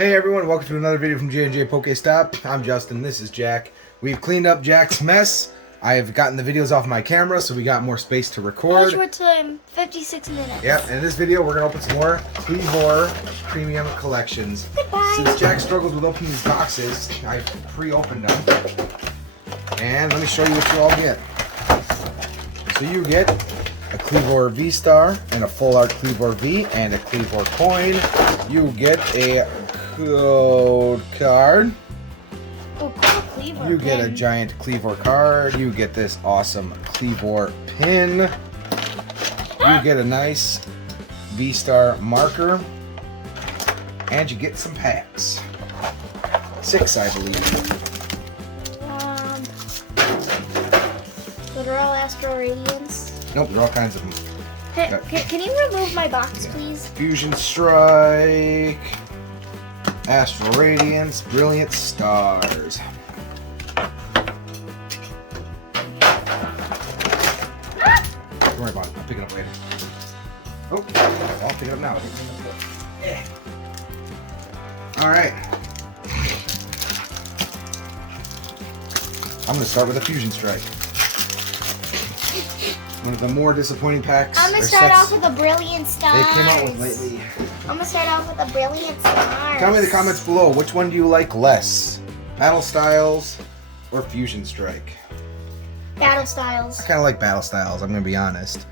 Hey everyone, welcome to another video from J&J Pokestop. I'm Justin, this is Jack. We've cleaned up Jack's mess. I have gotten the videos off my camera, so we got more space to record. Short time, 56 minutes. Yep, and in this video we're going to open some more Kleavor Premium Collections. Goodbye. Since Jack struggles with opening these boxes, I pre-opened them. And let me show you what you all get. So you get a Kleavor VStar and a full art Kleavor V and a Kleavor coin. You get a code card. Oh, cool Kleavor You get a pin. giant Kleavor card. You get this awesome Kleavor pin. You get a nice V-Star marker. And you get some packs. 6, I believe. So they're all Astro Radiance. Nope, there are all kinds of them. Hey, can you remove my box, please? Fusion Strike. Astral Radiance. Brilliant Stars. Don't worry about it. I'll pick it up later. Oh, I'll pick it up now. Yeah. Alright. I'm going to start with a Fusion Strike. One of the more disappointing packs. I'm gonna or start sets off with a Brilliant Stars. they came out with lately. I'm gonna start off with a Brilliant Stars. Tell me in the comments below, which one do you like less? Battle Styles or Fusion Strike? Battle I Styles. kind of like Battle Styles, I'm going to be honest.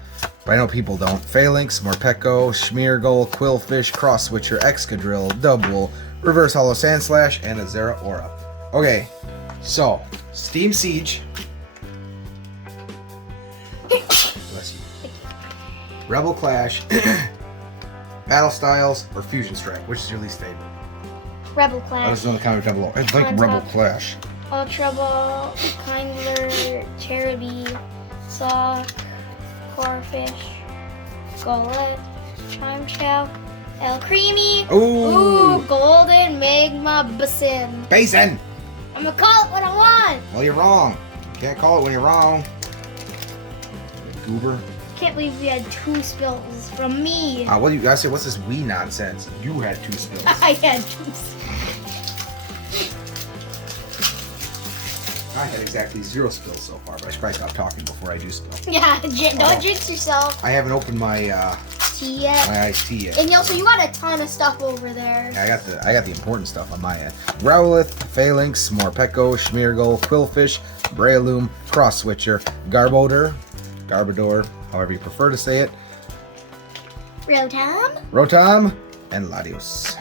But I know people don't. Phalanx, Morpeko, Schmeargle, Quillfish, Cross Switcher, Excadrill, Dubwool, Reverse Hollow Sandslash, and a Zera Aura. Okay, so, Steam Siege. Bless you. Rebel Clash, Battle Styles, or Fusion Strike. Which is your least favorite? Rebel Let us Clash. know in the comments down below. I think On Rebel top. Clash. Ultra Ball, Kindler, Cherubi, Sock, Corfish, Golett, Chime Chow, El Creamy. Ooh. Golden Magma Basin. Basin! I'm gonna call it what I want. Well, you're wrong. You can't call it when you're wrong. Goober. Can't believe we had 2 spills from me. What do you guys say? What's this wee nonsense? You had 2 spills. I had 2 spills. I had exactly 0 spills so far, but I should probably stop talking before I do spill. Yeah, don't jinx yourself. I haven't opened my Tea yet. my iced tea yet. And also, you got a ton of stuff over there. I got the important stuff on my end. Growlithe, Phalanx, Morpeko, Schmeargle, Quillfish, Breloom, Cross Switcher, Garbodor, however you prefer to say it, Rotom? Rotom, and Latios.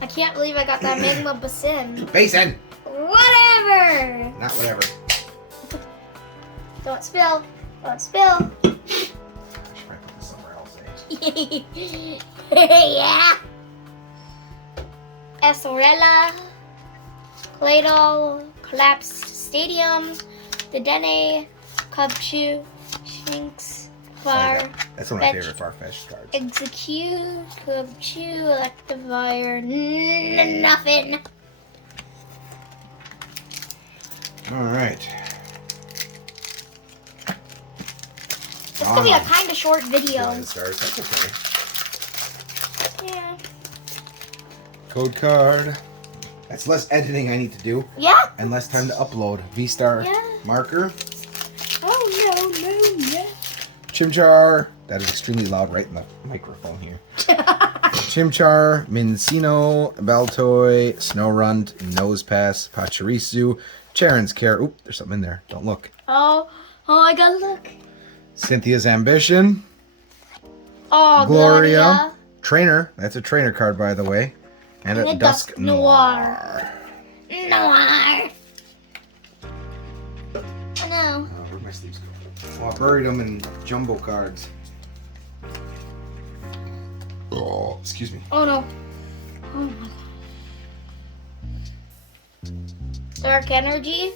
I can't believe I got that Magma Basin. Basin! Whatever. Not whatever. Don't spill. Don't spill. Should probably put this somewhere else, Yeah. Essorella, Claydol, Collapsed Stadium, Dedenne, Cubchoo, Shinx, Far, That's one of my Fetch. favorite Farfetch cards. Execute, Cubchoo, Electivire, nothing. Alright. It's gonna be a kind of short video. That's okay. Yeah. Code card. That's less editing I need to do Yeah. and less time to upload. V-Star Yeah. marker. Oh no, yeah. Chimchar. That is extremely loud right in the microphone here. Chimchar, Mincino, Baltoy, Snorunt, Nosepass, Pachirisu, Charon's Care. Oop, there's something in there. Don't look. Oh, I gotta look. Cynthia's Ambition. Oh, Gloria. Trainer. That's a trainer card, by the way. And And a a Dusk Dusk Noir. Noir. Oh no. Where'd my sleeves go? Oh, I buried them in jumbo cards. Oh, excuse me. Oh no. Oh my god. Dark energy.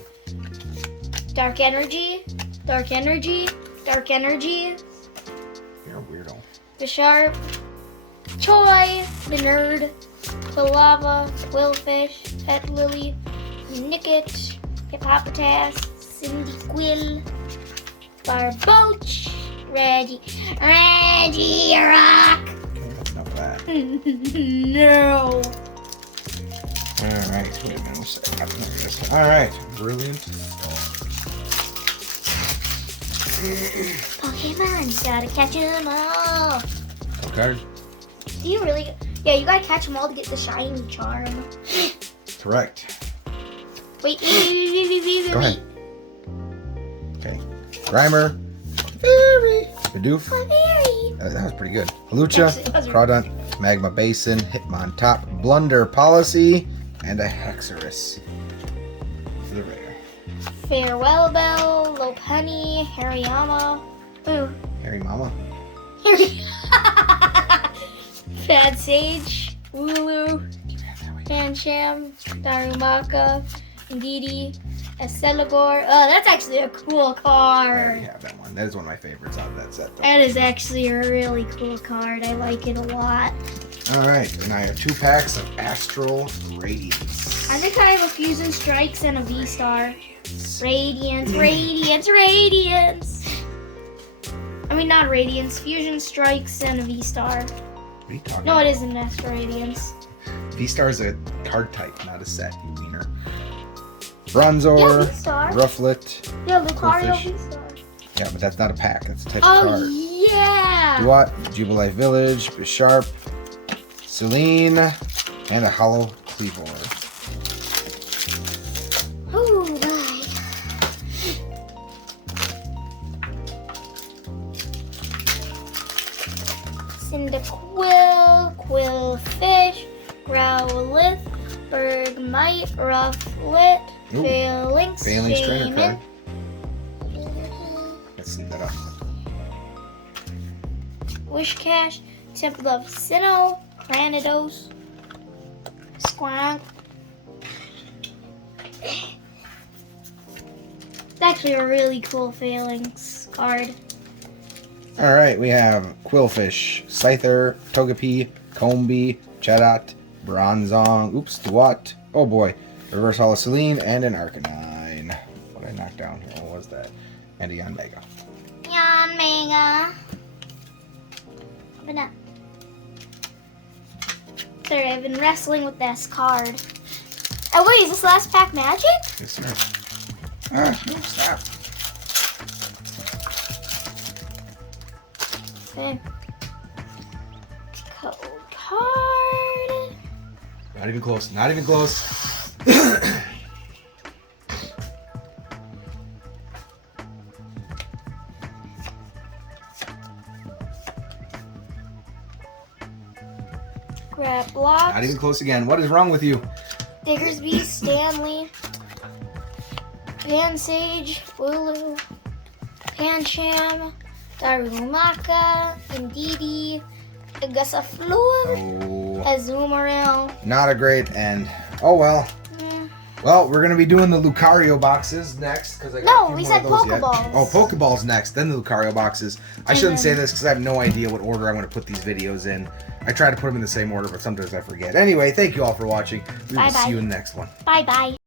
Dark energy. Dark energy. Dark energy. You're a weirdo. The Sharp. Choi. The Nerd. Lava. Quillfish. Pet Lily. Nickit. Hippopotas. Cindy Quill. Barboach. Reggie Rock. Okay, that's enough of that. No. Wait a minute. What's that? There it is. All right. Brilliant. Pokemon, gotta catch them all. Okay. Do you really? Yeah, you gotta catch them all to get the shiny charm. Correct. Wait. Go ahead. Okay. Grimer. Fairy. Bidoof. Fairy. That was pretty good. Halucha. Actually, it was really Crawdont. Magma Basin. Hitmontop. Blunder Policy. And a Hexorus. For the rare. Farewell Bell, Lopunny, Hariyama. Ooh. Harry Mama. Fad Sage, Wooloo, Pancham, Darumaka, Indeedee, Estelagor. Oh, that's actually a cool I card. already have that one. That is one of my favorites out of that set. That is actually a really cool card. I like it a lot. Alright, and I have 2 packs of Astral Radiance. I think I have a Fusion Strikes and a V-Star. Radiance, Radiance, Radiance. I mean, not Radiance. Fusion Strikes and a V-Star. What are you talking No, about? it isn't Astro Radiance. V-Star is a card type, not a set, you wiener. Bronzor, Yeah, V-Star. Rufflet. Yeah, Lucario Goldfish. V-Star. Yeah, but that's not a pack. That's a type of Oh, card. yeah. Duat, Jubilife Village, Bisharp, Celine, and a Hollow Kleavor. Oh, my. Cyndaquil, Quillfish, Growlithe, Bergmite, Rufflet, Ooh, Phalanx, Phalanx trainer Shaman. card. Let's see that up. Wishcash, Temple of Sinnoh, Granados, Squonk. It's actually a really cool Phalanx card. Alright, we have Quillfish, Scyther, Togepi, Combee, Chatot, Bronzong, oops, Duat, oh boy, Reverse Hollow Celine, and an Arcanine. What I knocked down here, what was that? And a Yanmega. Yanmega. Open up. Sorry, I've been wrestling with this card. Oh wait, is this last pack magic? Yes, sir. Ah, no, stop. Okay. Code card. Not even close, not even close. Grab blocks. Not even close again. What is wrong with you? Diggersby, Stanley, Pansage, Wooloo, Pancham, Darumaka, Indeedee, Agasafleur, Oh, Azumarill. not a great end. Oh well. Well, we're gonna be doing the Lucario boxes next because I got No, a few we more said of those yet. Pokeballs. Oh, Pokeballs next, then the Lucario boxes. I shouldn't say this because I have no idea what order I'm gonna put these videos in. I try to put them in the same order, but sometimes I forget. Anyway, thank you all for watching. We will Bye-bye. see you in the next one. Bye bye.